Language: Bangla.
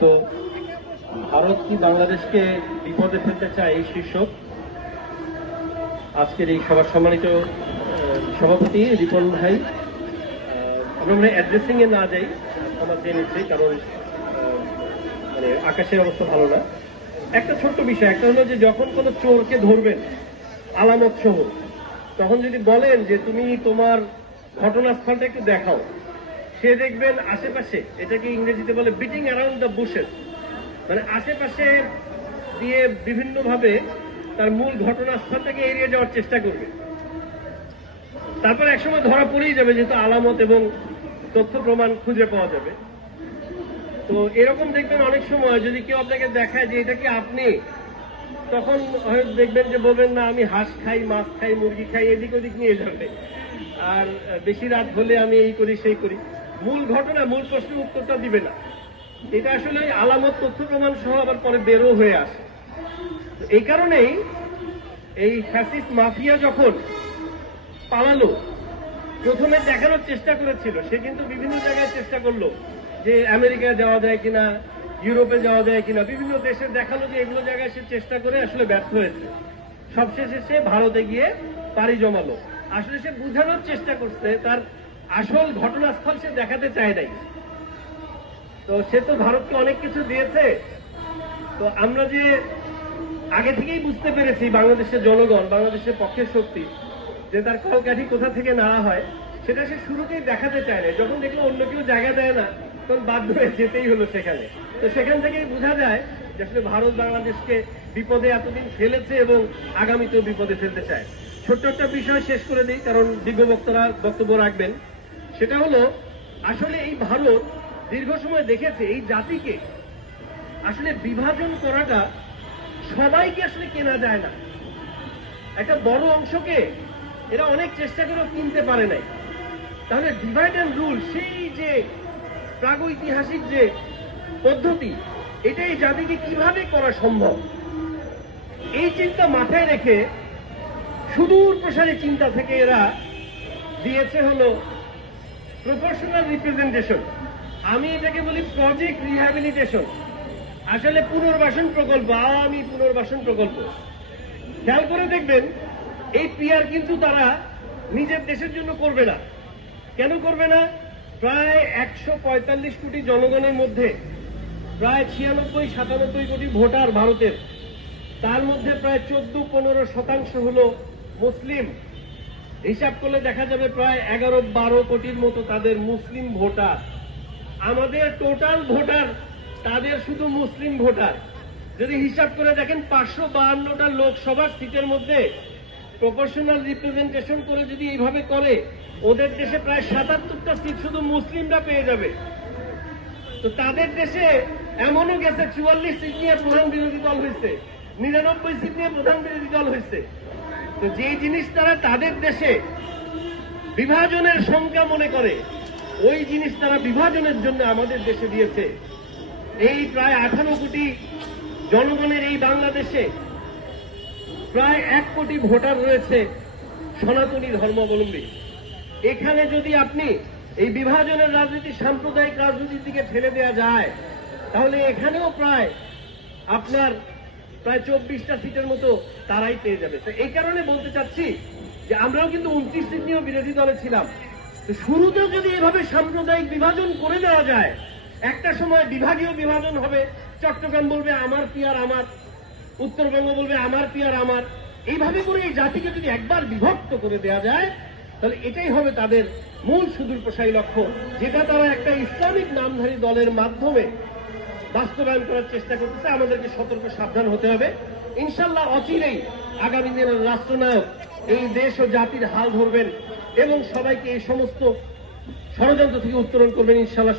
তো ভারত কি বাংলাদেশকে বিপদে ফেলতে চায় এই শীর্ষক আজকের এই সভার সম্মানিত সভাপতি রিপন ভাই। আমরা মানে অ্যাড্রেসিং এ না যাই, ক্ষমা চেয়ে নিচ্ছি, কারণ মানে আকাশের অবস্থা ভালো না। একটা ছোট্ট বিষয়, একটা হলো যে যখন কোনো চোরকে ধরবেন আলামত সহ, তখন যদি বলেন যে তুমি তোমার ঘটনাস্থলটা একটু দেখাও, সে দেখবেন আশেপাশে, এটাকে ইংরেজিতে বলে বিটিং অ্যারাউন্ড দ্য বুশেস, মানে আশেপাশে দিয়ে বিভিন্নভাবে তার মূল ঘটনাস্থলটাকে এড়িয়ে যাওয়ার চেষ্টা করবে। তারপর একসময় ধরা পড়েই যাবে, যেহেতু আলামত এবং তথ্য প্রমাণ খুঁজে পাওয়া যাবে। তো এরকম দেখবেন অনেক সময় যদি কেউ আপনাকে দেখায় যে এটা কি আপনি, তখন হয়তো দেখবেন যে বলবেন না আমি হাঁস খাই, মাছ খাই, মুরগি খাই, এদিক ওদিক নিয়ে যাবে। আর বেশি রাত হলে আমি এই করি সেই করি, মূল ঘটনা মূল প্রশ্নের উত্তরটা দিবে না। এটা আসলে আলামত তথ্য প্রমাণ সহ আবার পরে বেরো হয়ে আসে। এই কারণেই এই ফ্যাসিস্ট মাফিয়া যখন পালালো, প্রথমে দেখানোর চেষ্টা করেছিল, সে কিন্তু বিভিন্ন জায়গায় চেষ্টা করলো যে আমেরিকায় যাওয়া যায় কিনা, ইউরোপে যাওয়া যায় কিনা, বিভিন্ন দেশে দেখালো যে এগুলো জায়গায় সে চেষ্টা করে আসলে ব্যর্থ হয়েছে। সবশেষে সে ভারতে গিয়ে পাড়ি জমালো। আসলে সে বোঝানোর চেষ্টা করছে, তার আসল ঘটনাস্থল সে দেখাতে চায় নাই। তো সে তো ভারতকে অনেক কিছু দিয়েছে। তো আমরা যে আগে থেকেই বুঝতে পেরেছি বাংলাদেশের জনগণ, বাংলাদেশের পক্ষের শক্তি, যে তার কলকাঠি কোথা থেকে নাড়া হয়, সেটা সে শুরুতেই দেখাতে চায় না। যখন দেখলো অন্য কেউ জায়গা দেয় না, তখন বাধ্য হয়ে যেতেই হলো সেখানে। তো সেখান থেকেই বোঝা যায় যে আসলে ভারত বাংলাদেশকে বিপদে এতদিন ফেলেছে এবং আগামীতেও বিপদে ফেলতে চায়। ছোট্ট একটা বিষয় শেষ করে দিই, কারণ বিজ্ঞ বক্তারা বক্তব্য রাখবেন। সেটা হলো, আসলে এই ভারত দীর্ঘ সময় দেখেছে এই জাতিকে আসলে বিভাজন করাটা সবাইকে আসলে কেনা যায় না। একটা বড় অংশকে এরা অনেক চেষ্টা করেও কিনতে পারে নাই। তাহলে ডিভাইড অ্যান্ড রুল, সেই যে প্রাগৈতিহাসিক যে পদ্ধতি, এটাই জাতিকে কিভাবে করা সম্ভব, এই চিন্তা মাথায় রেখে সুদূর প্রসারী চিন্তা থেকে এরা দিয়েছে হলো প্রপোর্শনাল রিপ্রেজেন্টেশন। আমি এটাকে বলি প্রজেক্ট রিহ্যাবিলিটেশন, আসলে পুনর্বাসন প্রকল্প, আওয়ামী পুনর্বাসন প্রকল্প। খেয়াল করে দেখবেন এই পিআর কিন্তু তারা নিজের দেশের জন্য করবে না। কেন করবে না? প্রায় 145 কোটি জনগণের মধ্যে প্রায় 96-97 কোটি ভোটার ভারতের, তার মধ্যে প্রায় 14-15% হল মুসলিম। হিসাব করলে দেখা যাবে প্রায় 11-12 কোটির মতো তাদের মুসলিম ভোটার। আমাদের টোটাল ভোটার তাদের শুধু মুসলিম ভোটার। যদি হিসাব করে দেখেন 552টা লোকসভার সিটের মধ্যে প্রপোর্শনাল রিপ্রেজেন্টেশন করে যদি এইভাবে করে, ওদের দেশে প্রায় 77টা সিট শুধু মুসলিমরা পেয়ে যাবে। তো তাদের দেশে এমনও গেছে 44 সিট নিয়ে প্রধান বিরোধী দল হয়েছে, 99 সিট নিয়ে প্রধান বিরোধী দল হয়েছে। তো যে জিনিস তারা তাদের দেশে বিভাজনের সংখ্যা মনে করে, ওই জিনিস তারা বিভাজনের জন্য আমাদের দেশে দিয়েছে। এই প্রায় 18 কোটি জনগণের এই বাংলাদেশে প্রায় 1 কোটি ভোটার রয়েছে সনাতনী ধর্মাবলম্বী। এখানে যদি আপনি এই বিভাজনের রাজনীতি সাম্প্রদায়িক রাজনীতির দিকে ঠেলে দেওয়া যায়, তাহলে এখানেও প্রায় আপনার প্রায় 24টা সিটের মতো তারাই পেয়ে যাবে। তো এই কারণে বলতে চাচ্ছি যে আমরাও কিন্তু 29 সিট নিয়েও বিরোধী দলে ছিলাম। তো শুরুতেও যদি এভাবে সাম্প্রদায়িক বিভাজন করে দেওয়া যায়, একটা সময় বিভাগীয় বিভাজন হবে। চট্টগ্রাম বলবে আমার পিয়ার আমার, উত্তরবঙ্গ বলবে আমার পিয়ার আমার। এইভাবে করে এই জাতিকে যদি একবার বিভক্ত করে দেওয়া যায়, তাহলে এটাই হবে তাদের মূল সুদূর প্রসারী লক্ষ্য, যেটা তারা একটা ইসলামিক নামধারী দলের মাধ্যমে বাস্তবায়ন করার চেষ্টা করতেছে। আমাদেরকে সতর্ক সাবধান হতে হবে। ইনশাল্লাহ অচিরেই আগামী দিনের রাষ্ট্রনায়ক এই দেশ ও জাতির হাল ধরবেন এবং সবাইকে এই সমস্ত ষড়যন্ত্র থেকে উত্তরণ করবেন ইনশাল্লাহ।